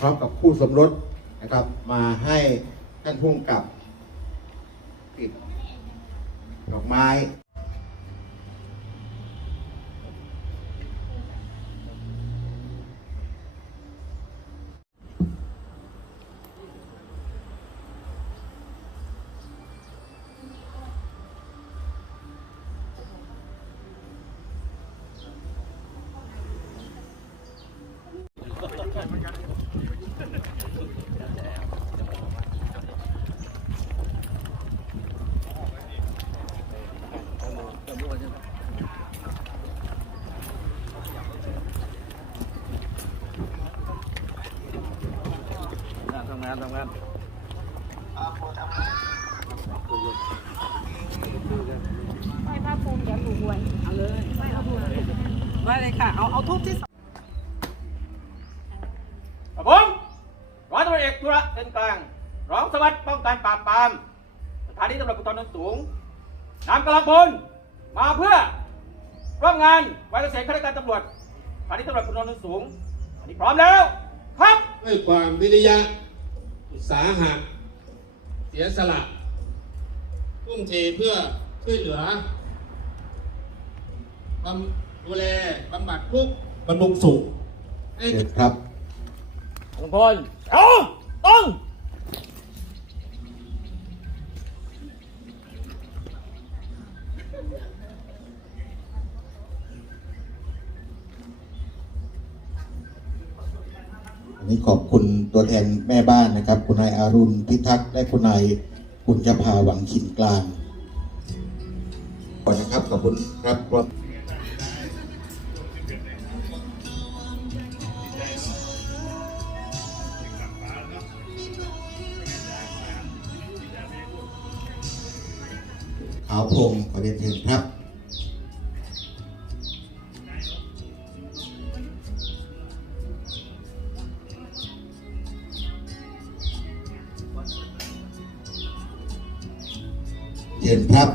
พร้อมกับคู่สมรสนะครับ มาให้ท่านพุ่งกับติดดอกไม้ ทำงานทำงานไม่ภาคภูมิเดี๋ยวถูกหวยเอาเลยไม่เอาถูกไม่เลยค่ะ เอาเอาทูบที่สองครับผมร้อยตำรวจเอกธุระเส้นกลางรองสวัสดิ์ป้องกันปราบปรามสถานีตำรวจภูธรโนนสูงนำกำลังพลมาเพื่อร่วมงานไว้เกษียณข้าราชการตำรวจสถานีตำรวจภูธรโนนสูงอันนี้พร้อมแล้ว ครับด้วยความวิริยะ อุตสาหะ เสียสละทุ่มเทเพื่อช่วยเหลือบำดูแลบำบัดทุกข์บรรลุสุขให้เชิญครับ ลุงพลเอาต้อง นี้ขอบคุณตัวแทนแม่บ้านนะครับ คุณนายอารุณพิทักษ์และคุณนายปุญญภาหวังขินกลางขอบคุณนะครับขอบคุณครับขาวพงศ์ขอเรียนเชิญครับ เชิญครับ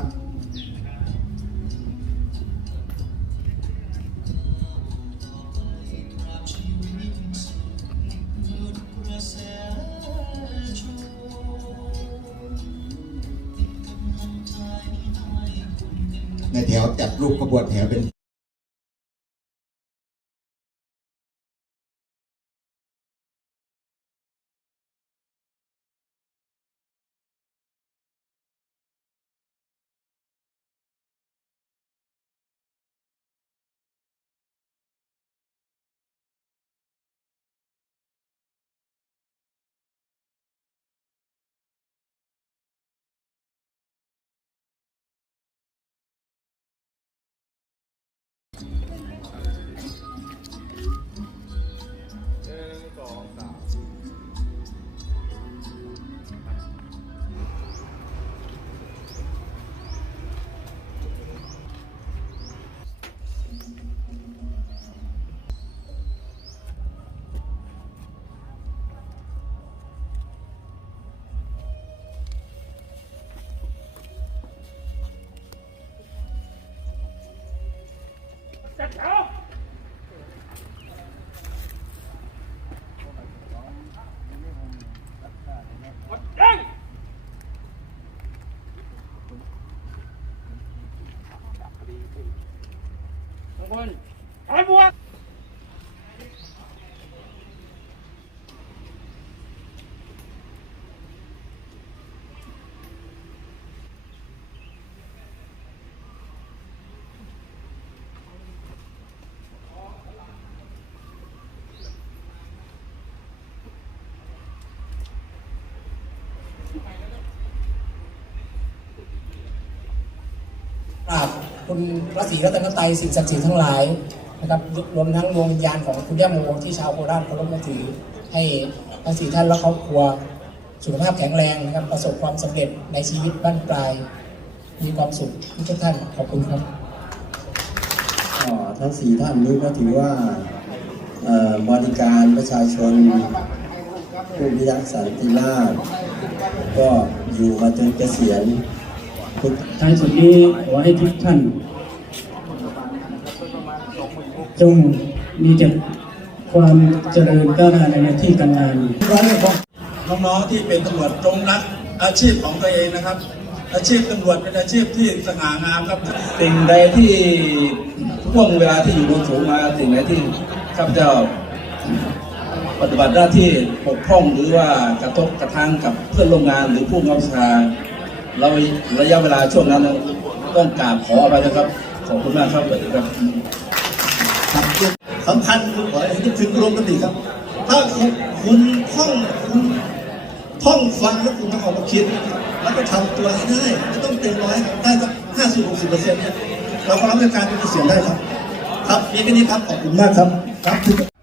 ในแถวจัดรูปขบวนแถวเป็น จัดแถวหมดเร่งลุงพลถอยบวก กราบคุณพระศรีรัตนตรัยสิ่งศักดิ์สิทธิ์ทั้งหลายนะครับรวมทั้งดวงวิญญาณของคุณย่าโมที่ชาวโคราชเคารพนับถือ ให้ทั้งสี่ท่านและครอบครัวสุขภาพแข็งแรงนะครับประสบความสำเร็จในชีวิตบ้านปลาย มีความสุขทุกท่านขอบคุณครับทั้งสี่ท่านนี้ก็ถือว่าบริการประชาชนผู้พิทักษ์สันติราษฎร์ก็อยู่มาจนเกษียณ ทุกท้ายสุดนี้ขอให้ทุกท่าน จงมีแต่ความเจริญก้าวหน้าในหน้าที่การงานน้องๆที่เป็นตำรวจจงรักอาชีพของตัวเองนะครับ อาชีพตำรวจเป็นอาชีพที่สง่างามครับสิ่งใดที่ช่วงเวลาที่อยู่บนสูงมาสิ่งใดที่ข้าพเจ้าปฏิบัติหน้าที่ปกป้องหรือว่ากระทบกระทั่งกับเพื่อนร่วมงานหรือผู้กำกับชา เราระยะเวลาช่วงนั้นต้องกราบขออภัยนะครับ ขอบคุณมากครับสวัสดีครับสำคัญคือขอให้นึกถึงรวมกันดีครับ ถ้าคุณท่องคุณท่องฟังแล้วคุณต้องเอามาคิด แล้วก็ทำตัวให้ได้ไม่ต้องเต็มร้อยครับได้สักห้าสิบหกสิบเปอร์เซ็นต์เนี่ยเราก็รับราชการเป็นเกษียณได้ครับ ครับมีแค่นี้ครับขอบคุณมากครับครับ